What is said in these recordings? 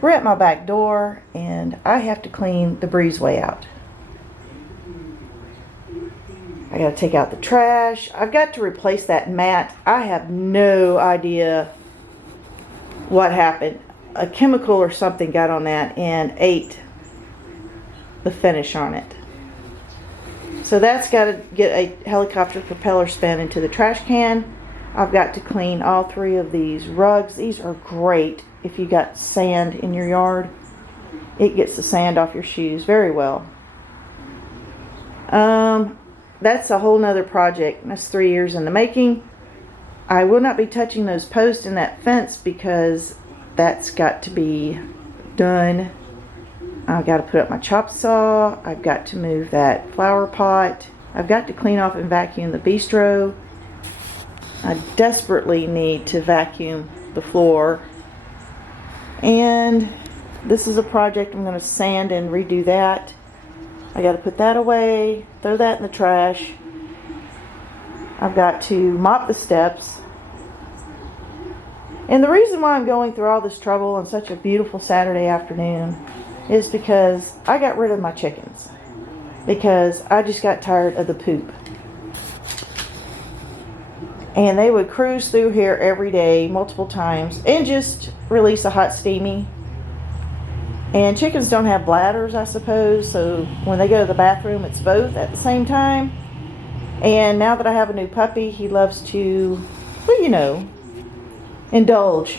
We're at my back door and I have to clean the breezeway out. I got to take out the trash. I've got to replace that mat. I have no idea what happened. A chemical or something got on that and ate the finish on it. So that's got to get a helicopter propeller spin into the trash can. I've got to clean all 3 of these rugs. These are great if you got sand in your yard. It gets the sand off your shoes very well. That's a whole nother project. That's 3 years in the making. I will not be touching those posts in that fence because that's got to be done. I've got to put up my chop saw. I've got to move that flower pot. I've got to clean off and vacuum the bistro. I desperately need to vacuum the floor. And this is a project I'm going to sand and redo that. I got to put that away, throw that in the trash. I've got to mop the steps. And the reason why I'm going through all this trouble on such a beautiful Saturday afternoon is because I got rid of my chickens. Because I just got tired of the poop. And they would cruise through here every day, multiple times, and just release a hot steamy. And chickens don't have bladders, I suppose, so when they go to the bathroom, it's both at the same time. And now that I have a new puppy, he loves to, well, you know, indulge.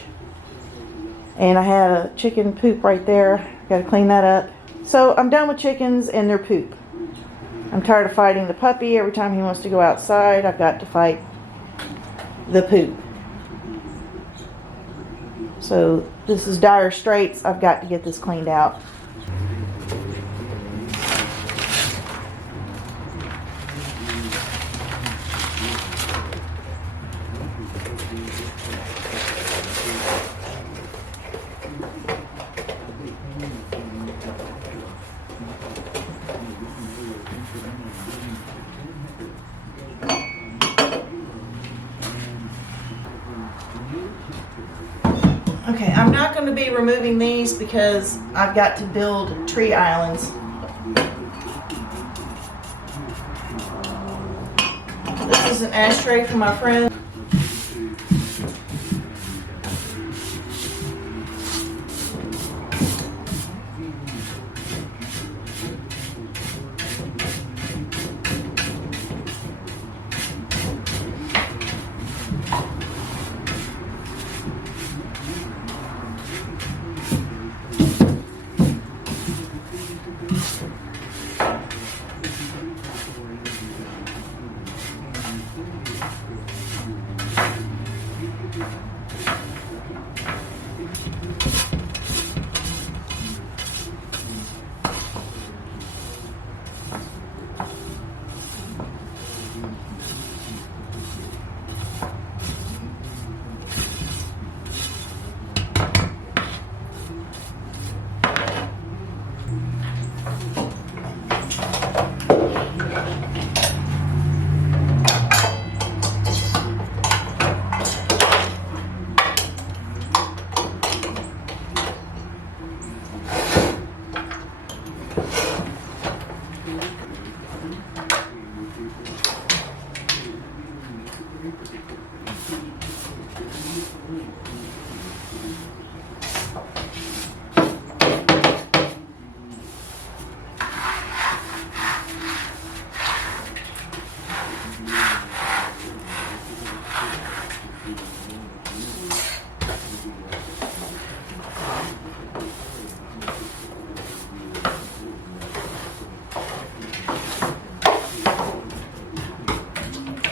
And I had a chicken poop right there. Got to clean that up. So I'm done with chickens and their poop. I'm tired of fighting the puppy. Every time he wants to go outside, I've got to fight the poop. So this is dire straits. I've got to get this cleaned out. Okay, I'm not going to be removing these because I've got to build tree islands. This is an ashtray for my friend.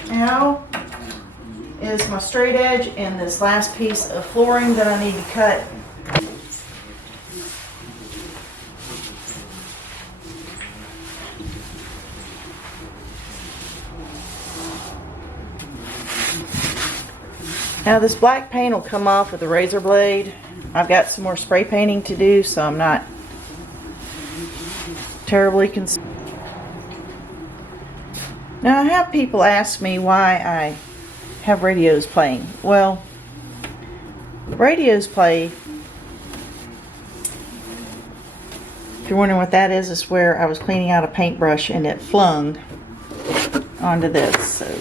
Now is my straight edge and this last piece of flooring that I need to cut. Now this black paint will come off with a razor blade. I've got some more spray painting to do, so I'm not terribly concerned. Now I have people ask me why I have radios playing. Well, the radios play If you're wondering what that is, it's where I was cleaning out a paintbrush and it flung onto this. So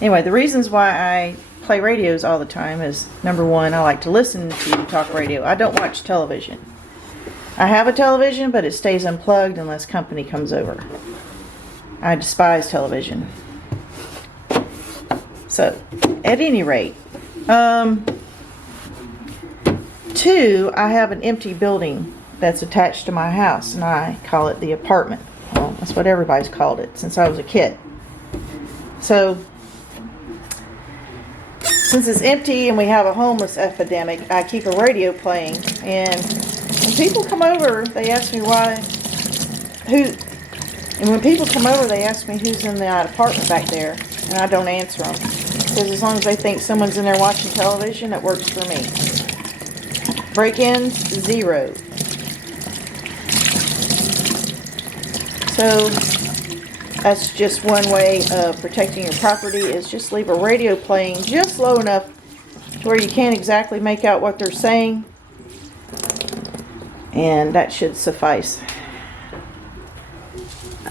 anyway, the reasons why I play radios all the time is, number one, I like to listen to talk radio. I don't watch television. I have a television, but it stays unplugged unless company comes over. I despise television. So, at any rate, two, I have an empty building that's attached to my house, and I call it the apartment. Well, that's what everybody's called it since I was a kid. So, since it's empty and we have a homeless epidemic, I keep a radio playing, and when people come over, they ask me when people come over, they ask me who's in that apartment back there, and I don't answer them. Because as long as they think someone's in there watching television, it works for me. Break-ins, 0. So, that's just one way of protecting your property, is just leave a radio playing just low enough to where you can't exactly make out what they're saying. And that should suffice.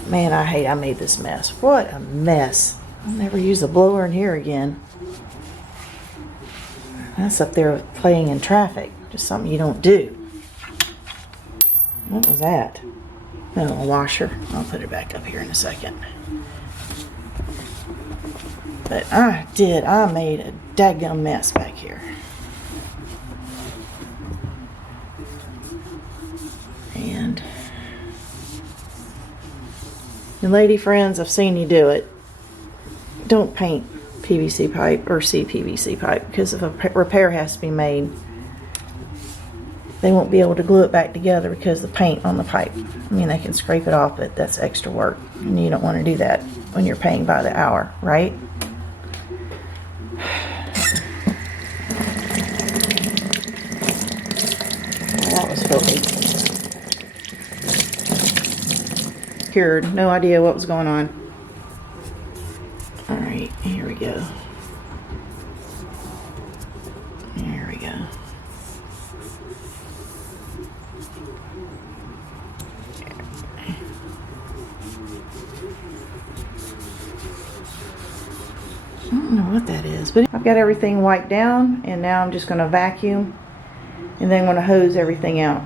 Man, I made this mess. What a mess. I'll never use a blower in here again. That's up there playing in traffic. Just something you don't do. What was that? Oh, a washer. I'll put it back up here in a second. But I made a daggum mess back here. And your lady friends, I've seen you do it. Don't paint PVC pipe or CPVC pipe, because if a repair has to be made, they won't be able to glue it back together because of the paint on the pipe. I mean, they can scrape it off, but that's extra work, and you don't want to do that when you're paying by the hour, right? That was filthy. Cured. No idea what was going on. Alright, here we go. Here we go. I don't know what that is, but I've got everything wiped down, and now I'm just going to vacuum and then I'm going to hose everything out.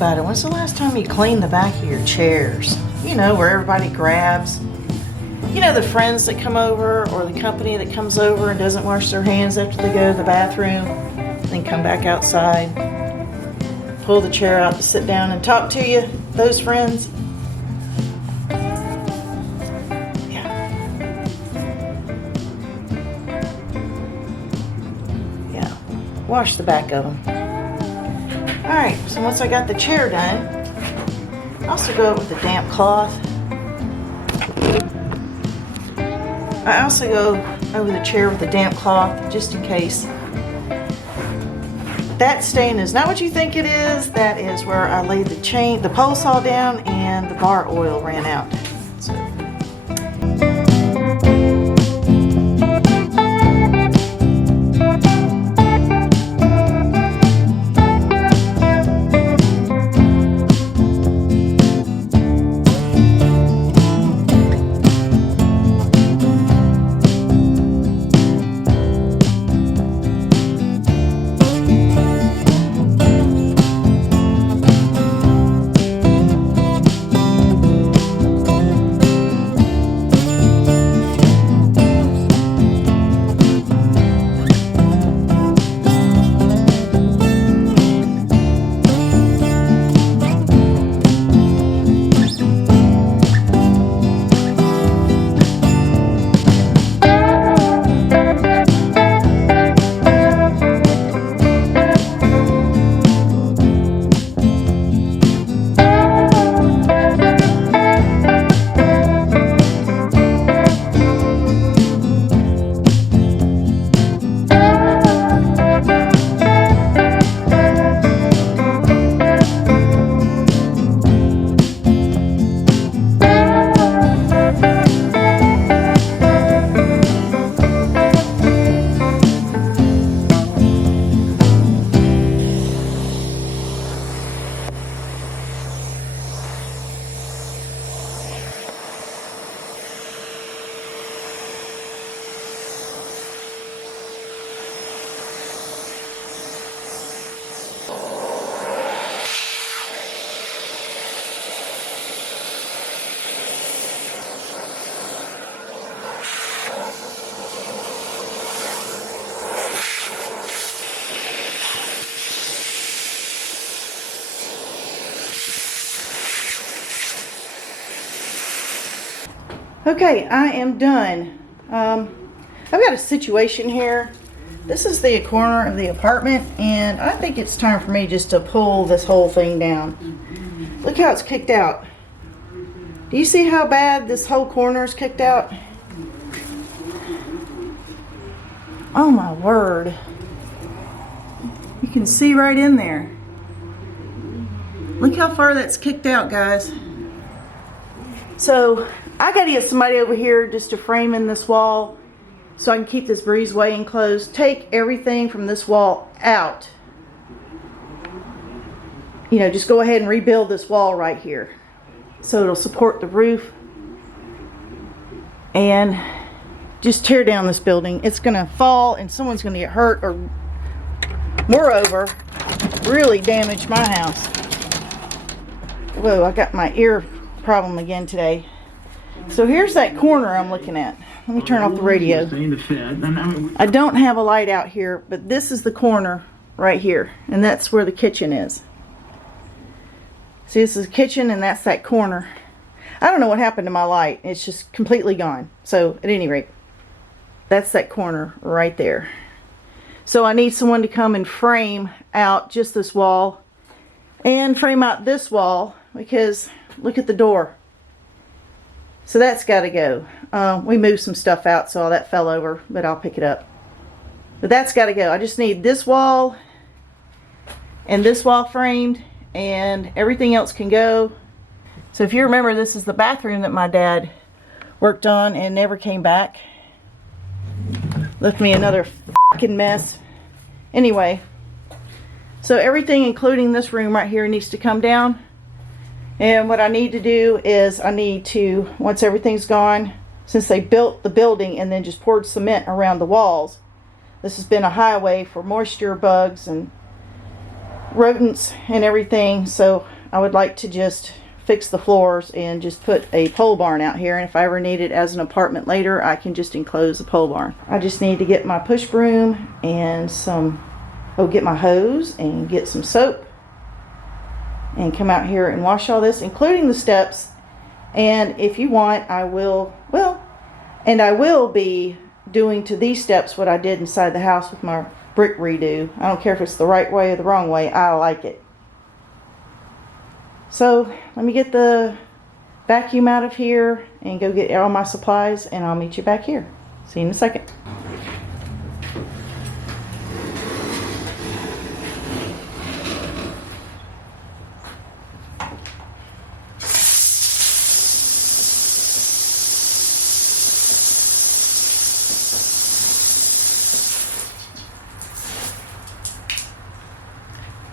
about it. When's the last time you cleaned the back of your chairs? You know, where everybody grabs. You know, the friends that come over or the company that comes over and doesn't wash their hands after they go to the bathroom, then come back outside, pull the chair out to sit down and talk to you. Those friends. Yeah. Wash the back of them. Alright, so once I got the chair done, I also go with the damp cloth. I also go over the chair with a damp cloth just in case. That stain is not what you think it is. That is where I laid the pole saw down and the bar oil ran out. So. Okay, I am done. I've got a situation here. This is the corner of the apartment, and I think it's time for me just to pull this whole thing down. Look how it's kicked out. Do you see how bad this whole corner is kicked out? Oh my word. You can see right in there. Look how far that's kicked out, guys. So I gotta get somebody over here just to frame in this wall so I can keep this breezeway enclosed. Take everything from this wall out. You know, just go ahead and rebuild this wall right here so it'll support the roof, and just tear down this building. It's gonna fall and someone's gonna get hurt, or moreover, really damage my house. Whoa, I got my ear problem again today. So here's that corner I'm looking at. Let me turn off the radio. I don't have a light out here, but this is the corner right here, and that's where the kitchen is. See, this is the kitchen, and that's that corner. I don't know what happened to my light. It's just completely gone. So at any rate, that's that corner right there. So I need someone to come and frame out just this wall and frame out this wall, because look at the door. So that's got to go. We moved some stuff out, so all that fell over, but I'll pick it up. But that's got to go. I just need this wall and this wall framed, and everything else can go. So if you remember, this is the bathroom that my dad worked on and never came back. Left me another fucking mess. Anyway, so everything including this room right here needs to come down. And what I need to do is I need to, once everything's gone, since they built the building and then just poured cement around the walls, this has been a highway for moisture, bugs, and rodents and everything, so I would like to just fix the floors and just put a pole barn out here, and if I ever need it as an apartment later, I can just enclose the pole barn. I just need to get my push broom and get my hose and get some soap and come out here and wash all this, including the steps. And if you want, I will be doing to these steps what I did inside the house with my brick redo. I don't care if it's the right way or the wrong way, I like it. So let me get the vacuum out of here and go get all my supplies, and I'll meet you back here. See you in a second.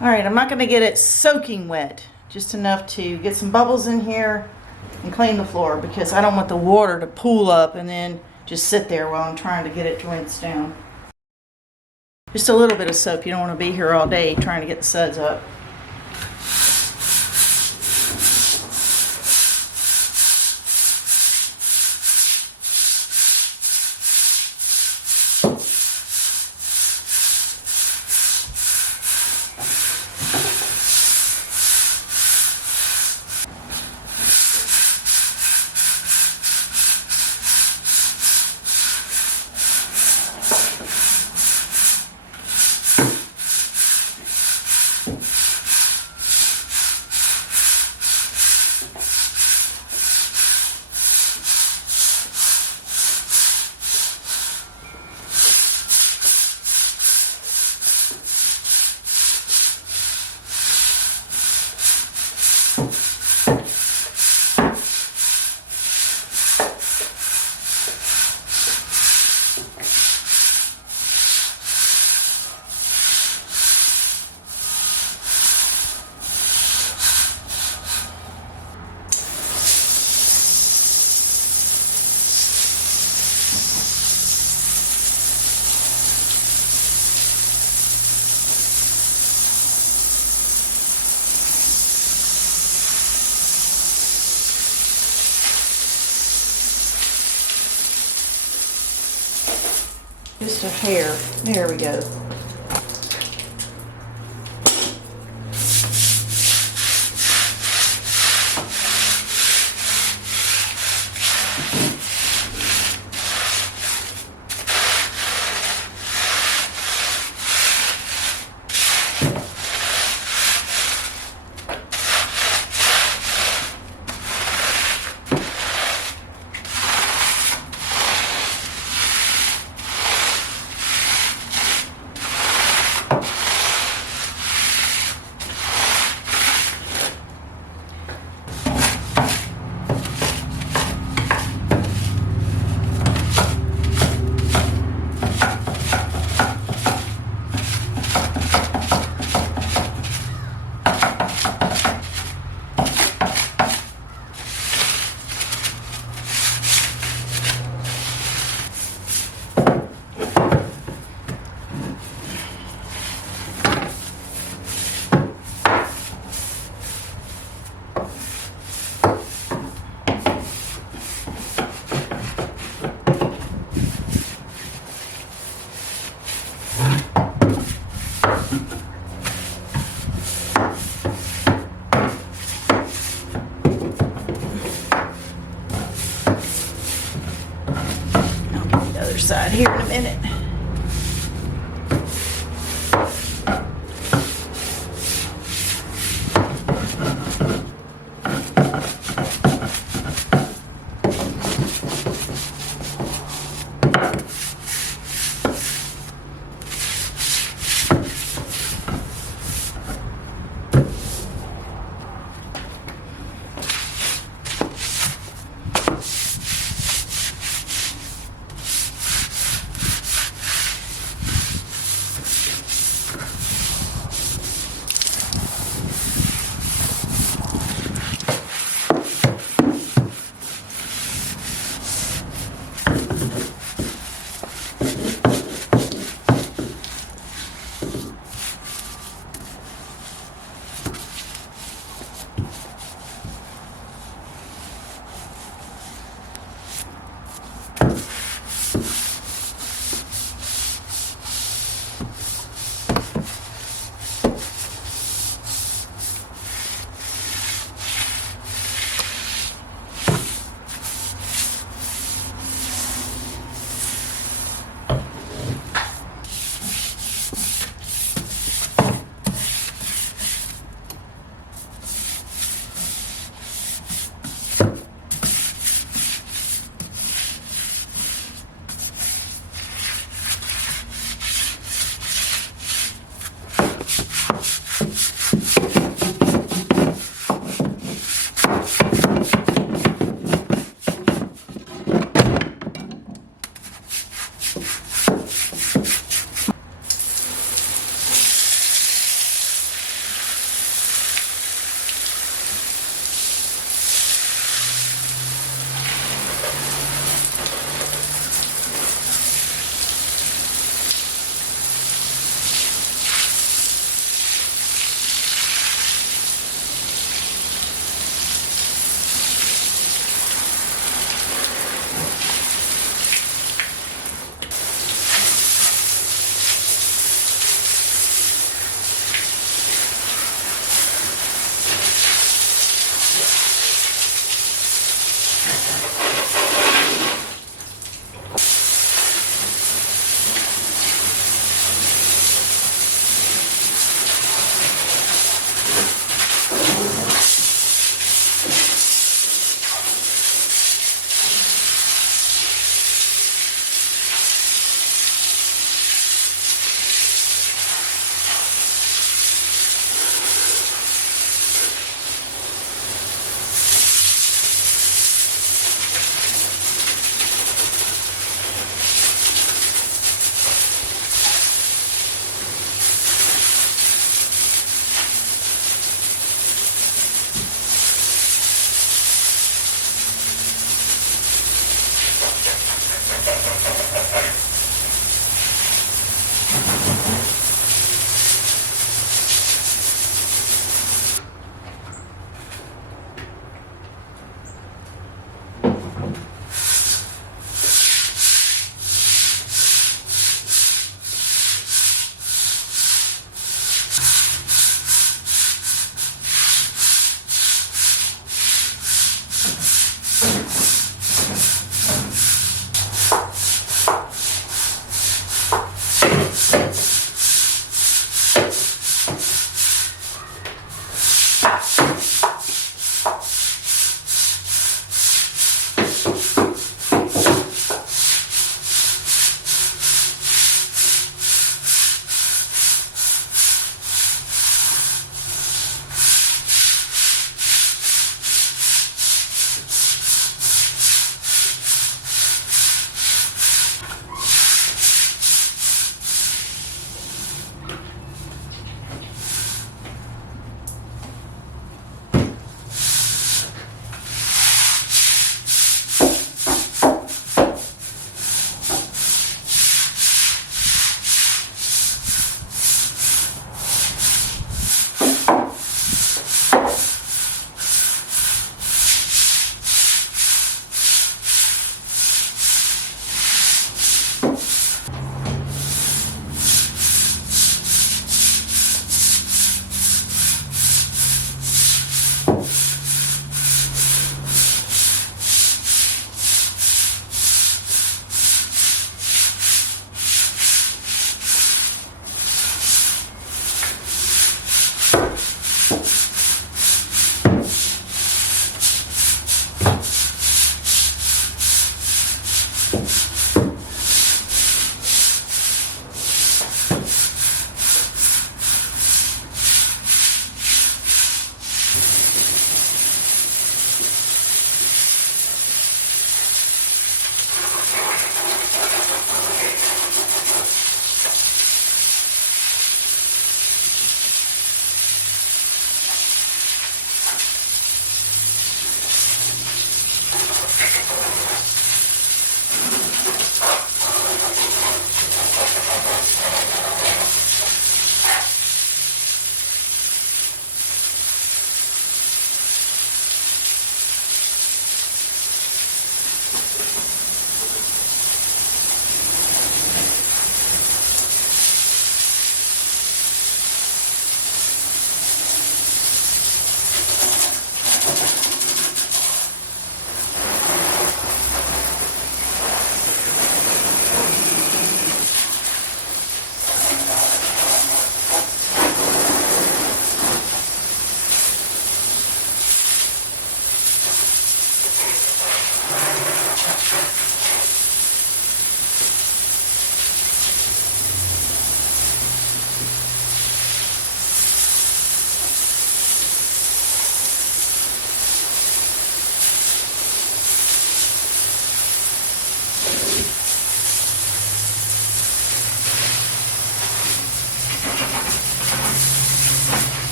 Alright, I'm not going to get it soaking wet, just enough to get some bubbles in here and clean the floor, because I don't want the water to pool up and then just sit there while I'm trying to get it to rinse down. Just a little bit of soap. You don't want to be here all day trying to get the suds up. Just a hair. There we go. Side here in a minute.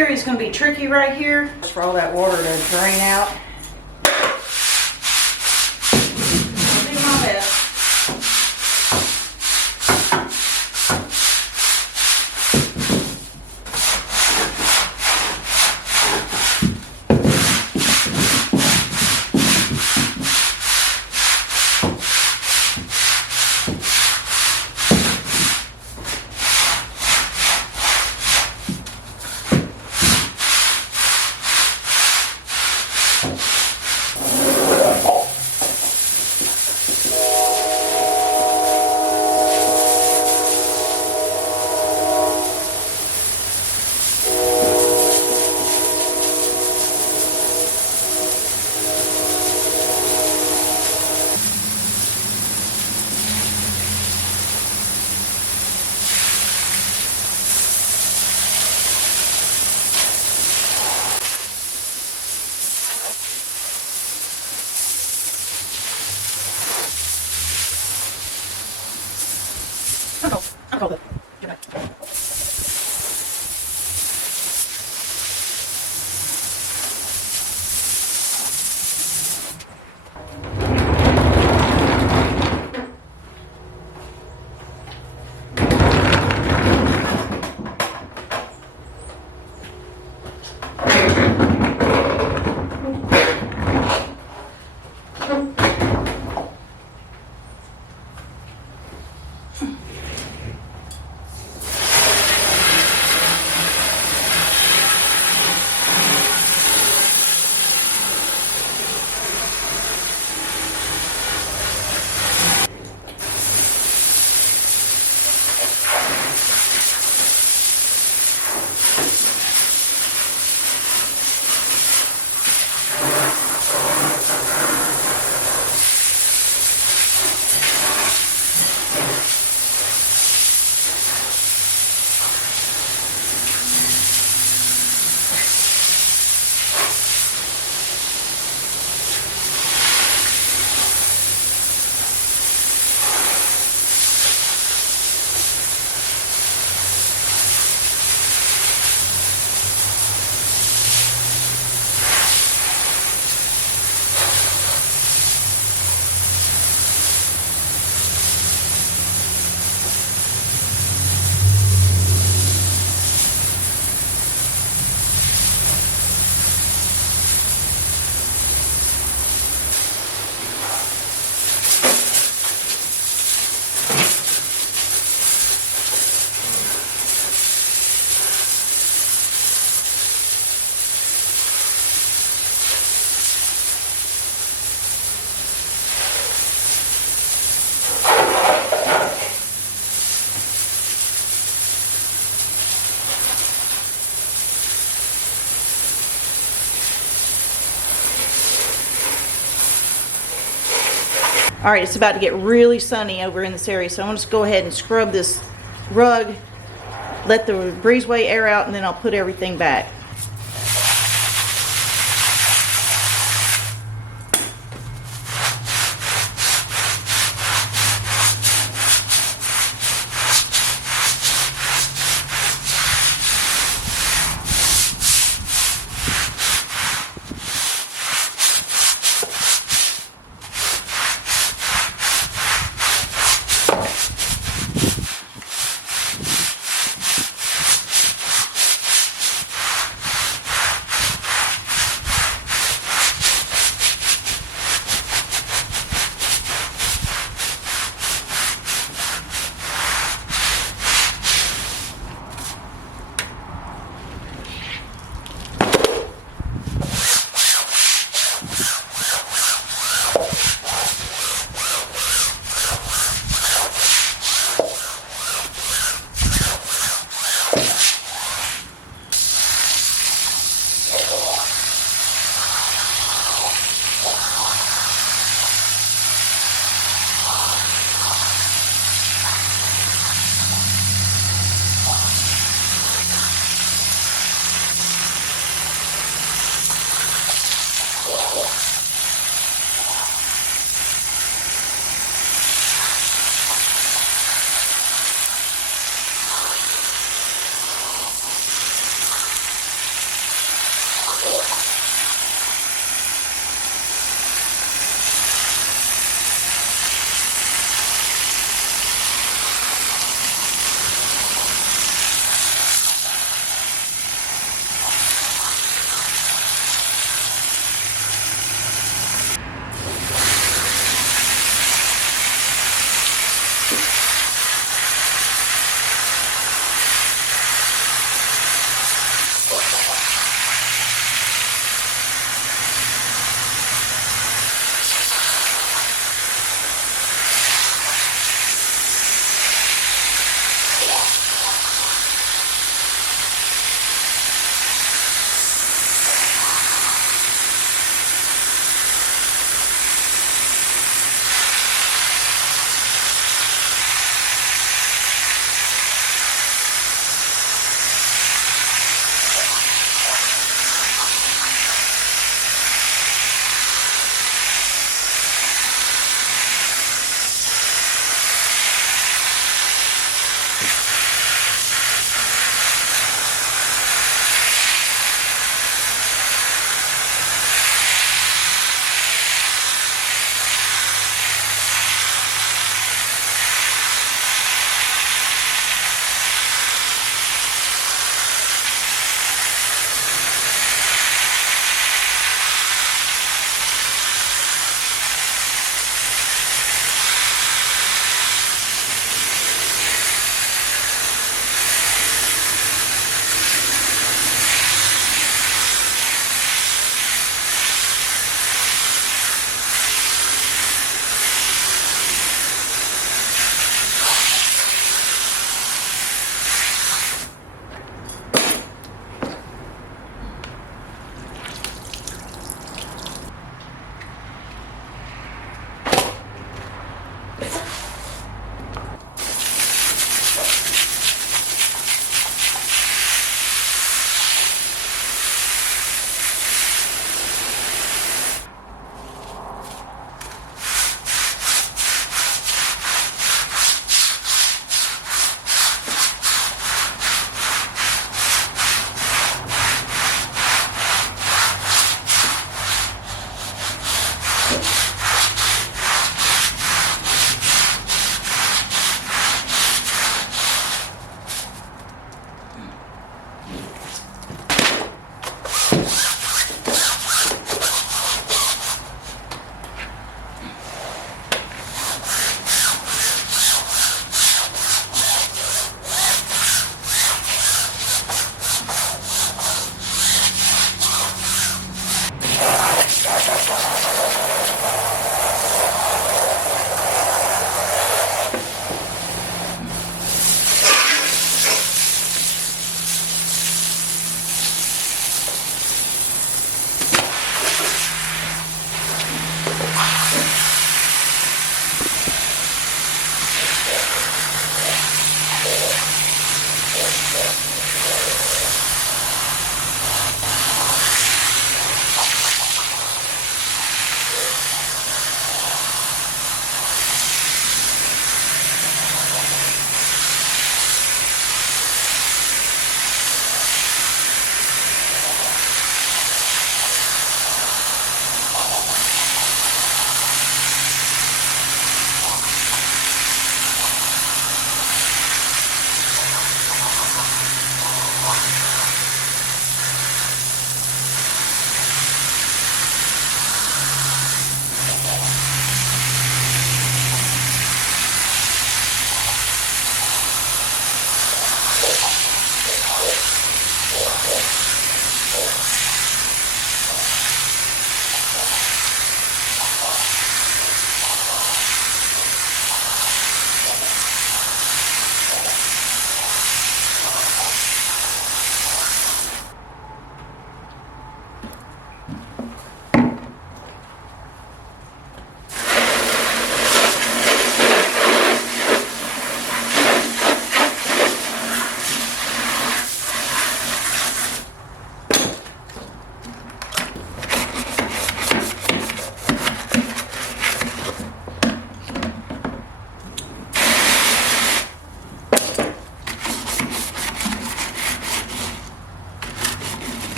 area is going to be tricky right here. Just for all that water to drain out. I'll do my best. All right, it's about to get really sunny over in this area, so I'm just go ahead and scrub this rug, let the breezeway air out, and then I'll put everything back.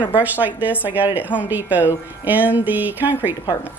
want a brush like this, I got it at Home Depot in the concrete department.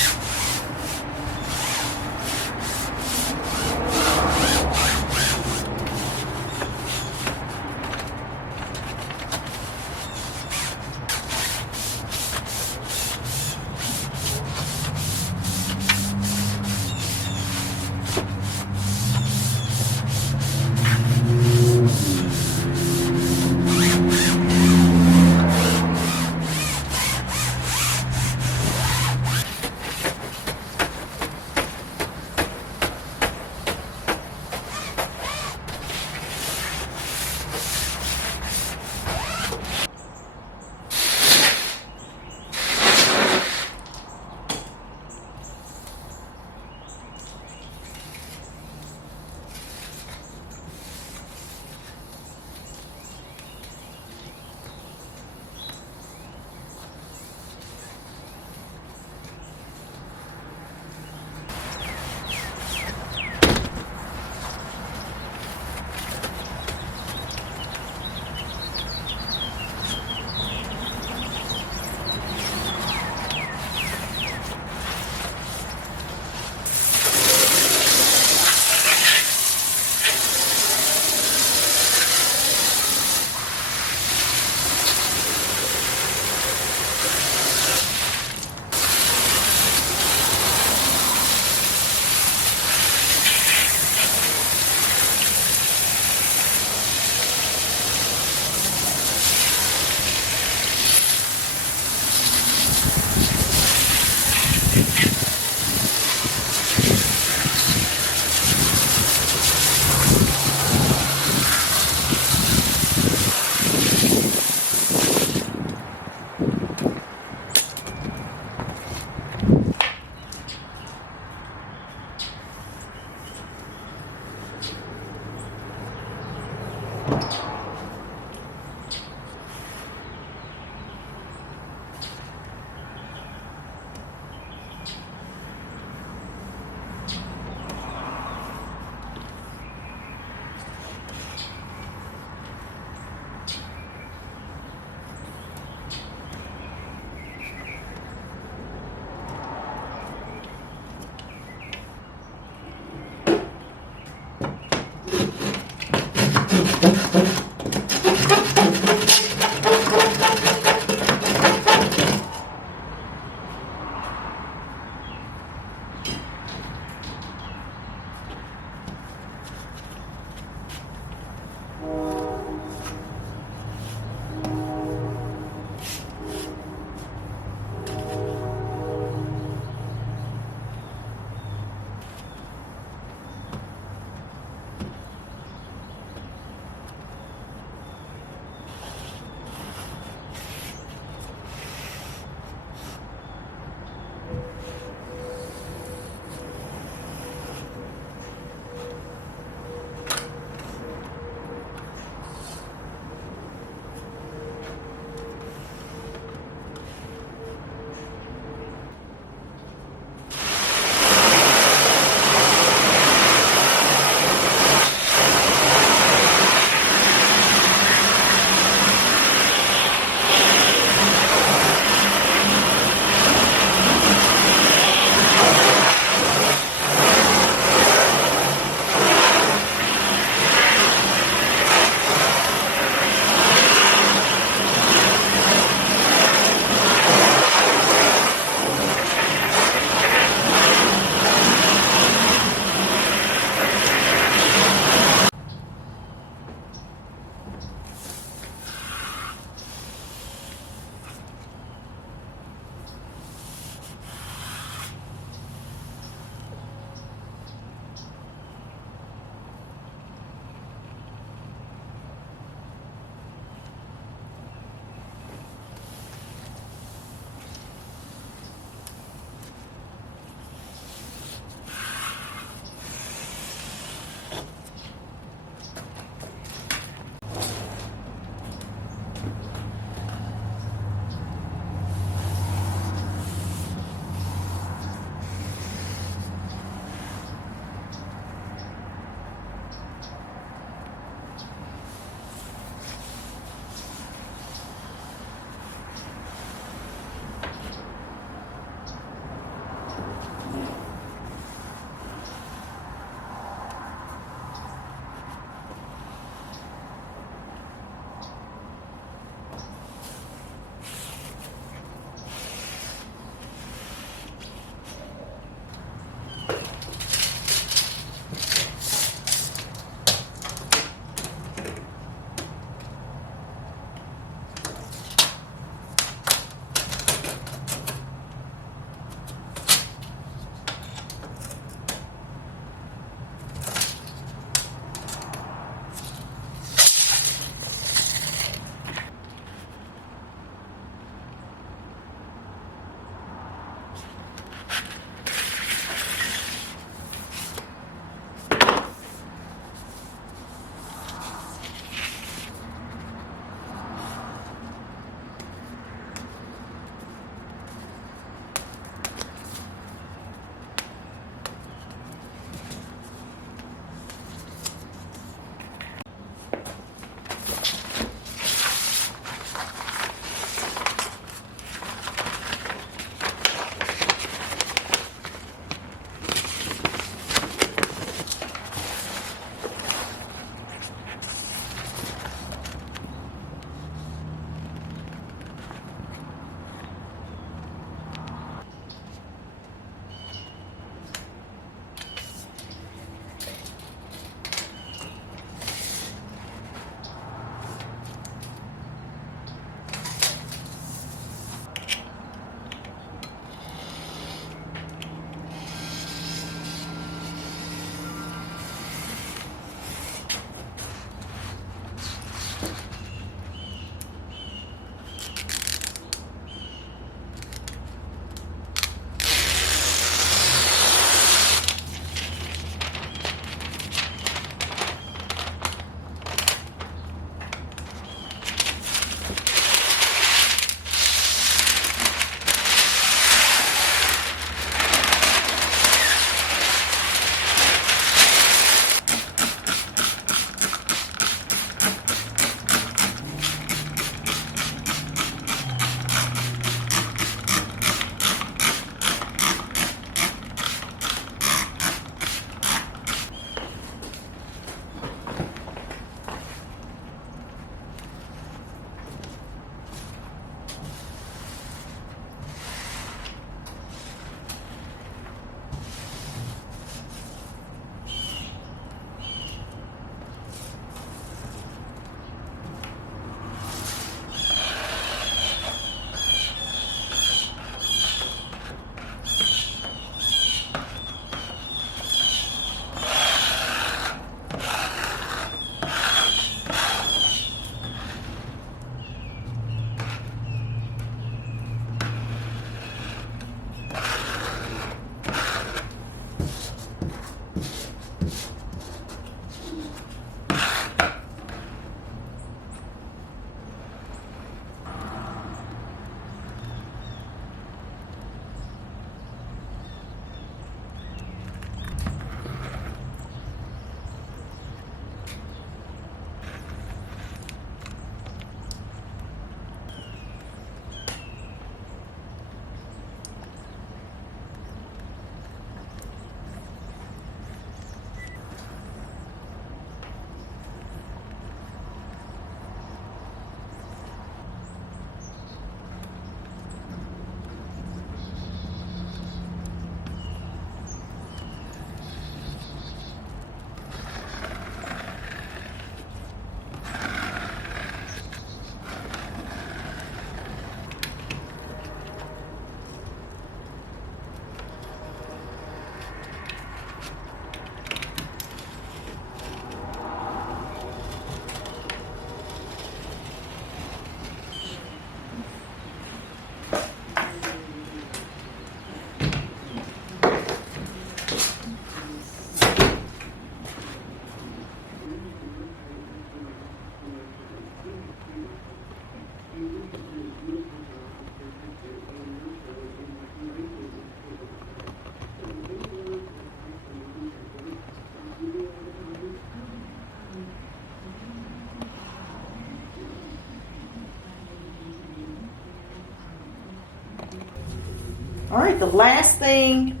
All right, the last thing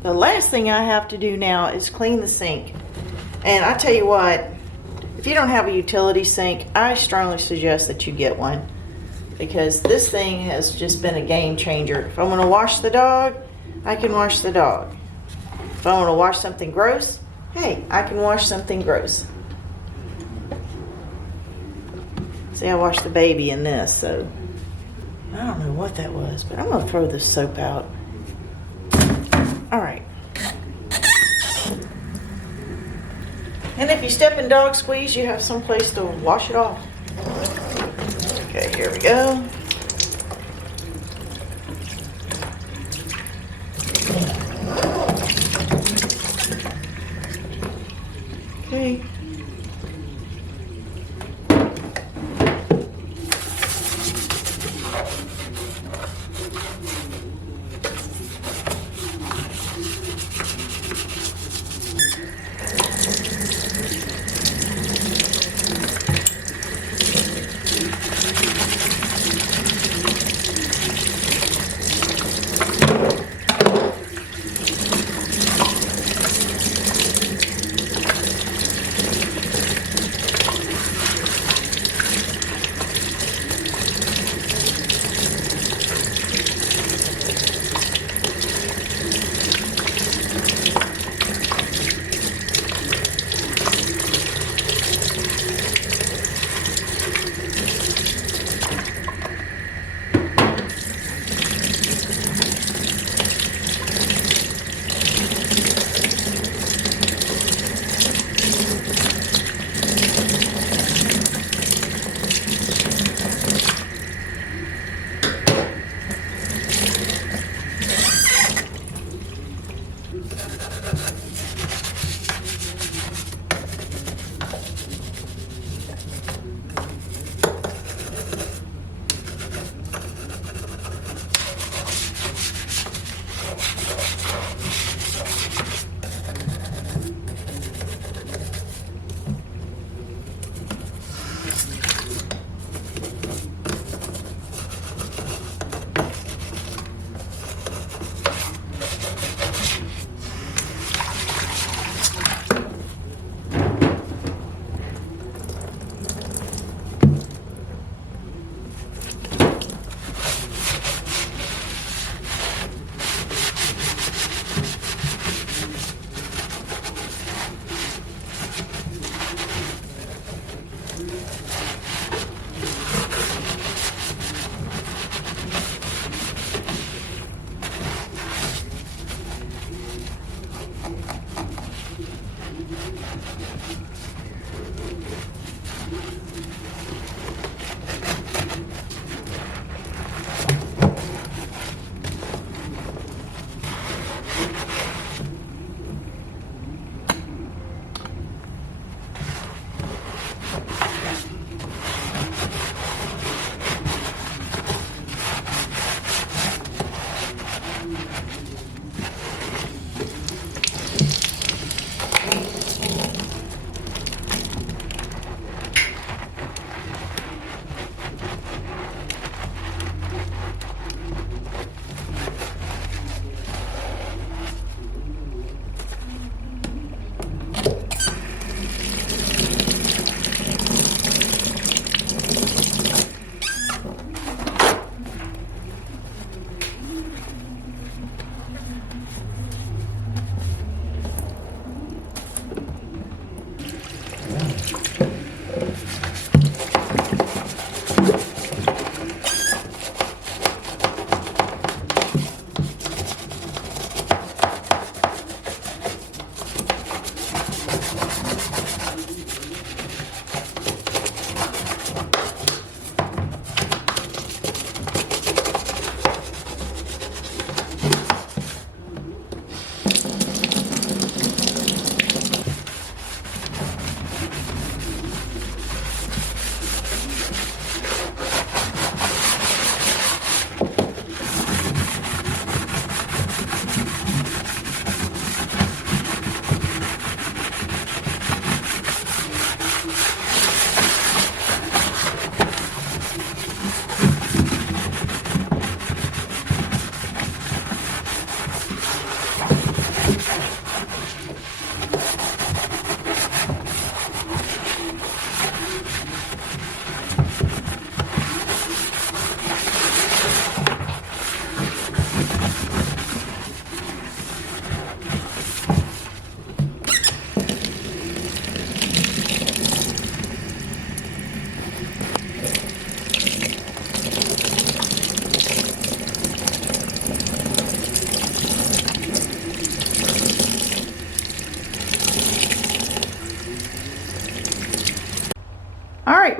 I have to do now is clean the sink. And I tell you what, if you don't have a utility sink, I strongly suggest that you get one, because this thing has just been a game changer. If I want to wash the dog, I can wash the dog. If I want to wash something gross, hey, I can wash something gross. See, I washed the baby in this, so I don't know what that was, but I'm going to throw this soap out. All right. And if you step in dog squeeze, you have some place to wash it off. Okay, here we go. Okay.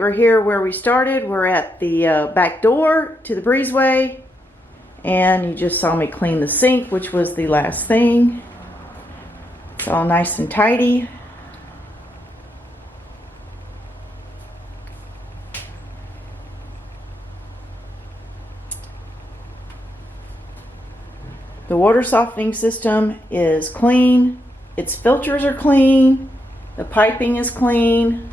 we're here where we started. We're at the back door to the breezeway. And you just saw me clean the sink, which was the last thing. It's all nice and tidy. The water softening system is clean. Its filters are clean. The piping is clean.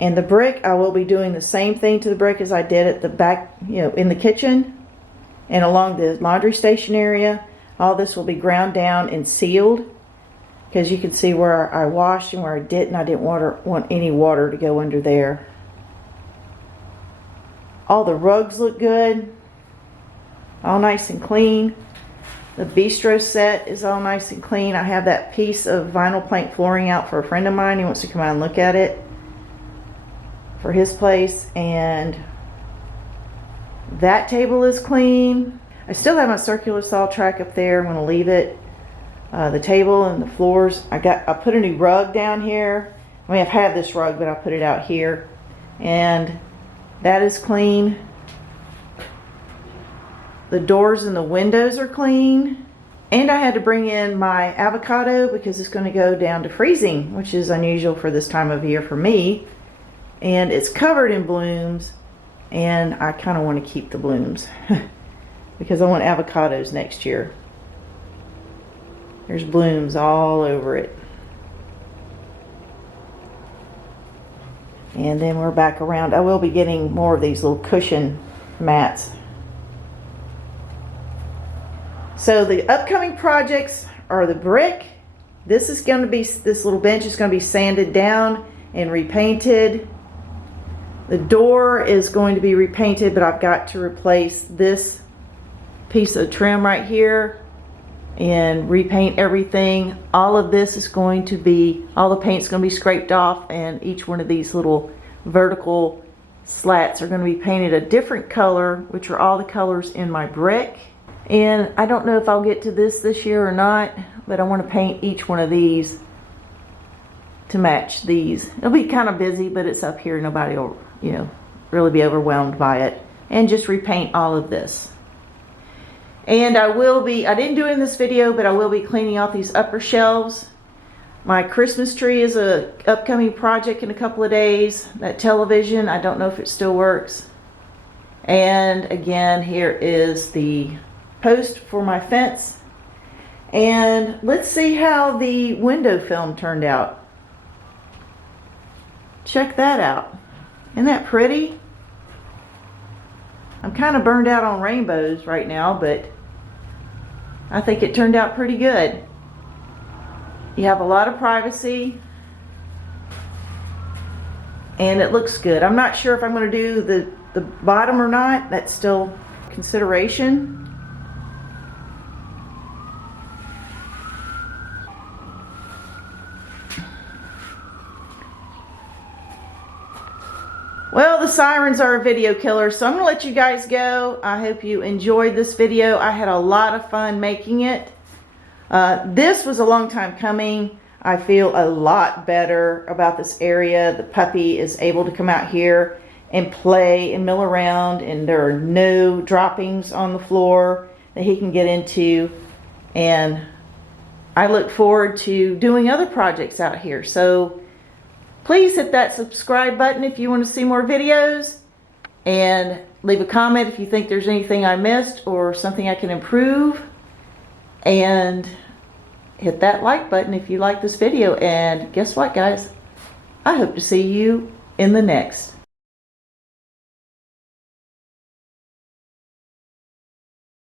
And the brick, I will be doing the same thing to the brick as I did at the back, in the kitchen and along the laundry station area. All this will be ground down and sealed, because you can see where I washed and where I didn't. I didn't want any water to go under there. All the rugs look good, all nice and clean. The bistro set is all nice and clean. I have that piece of vinyl plank flooring out for a friend of mine. He wants to come out and look at it for his place. And that table is clean. I still have my circular saw track up there. I'm going to leave it. The table and the floors. I put a new rug down here. I mean, I've had this rug, but I put it out here. And that is clean. The doors and the windows are clean. And I had to bring in my avocado because it's going to go down to freezing, which is unusual for this time of year for me. And it's covered in blooms, and I kind of want to keep the blooms because I want avocados next year. There's blooms all over it. And then we're back around. I will be getting more of these little cushion mats. So the upcoming projects are the brick. This little bench is going to be sanded down and repainted. The door is going to be repainted, but I've got to replace this piece of trim right here and repaint everything. All of this is going to be, all the paint's going to be scraped off, and each one of these little vertical slats are going to be painted a different color, which are all the colors in my brick. And I don't know if I'll get to this year or not, but I want to paint each one of these to match these. It'll be kind of busy, but it's up here. Nobody will, really be overwhelmed by it. And just repaint all of this. And I didn't do it in this video, but I will be cleaning out these upper shelves. My Christmas tree is a upcoming project in a couple of days. That television, I don't know if it still works. And again, here is the post for my fence. And let's see how the window film turned out. Check that out. Isn't that pretty? I'm kind of burned out on rainbows right now, but I think it turned out pretty good. You have a lot of privacy, and it looks good. I'm not sure if I'm going to do the bottom or not. That's still consideration. Well, the sirens are a video killer, so I'm going to let you guys go. I hope you enjoyed this video. I had a lot of fun making it. This was a long time coming. I feel a lot better about this area. The puppy is able to come out here and play and mill around, and there are no droppings on the floor that he can get into. And I look forward to doing other projects out here. So please hit that subscribe button if you want to see more videos, and leave a comment if you think there's anything I missed or something I can improve, and hit that like button if you like this video. And guess what, guys? I hope to see you in the next.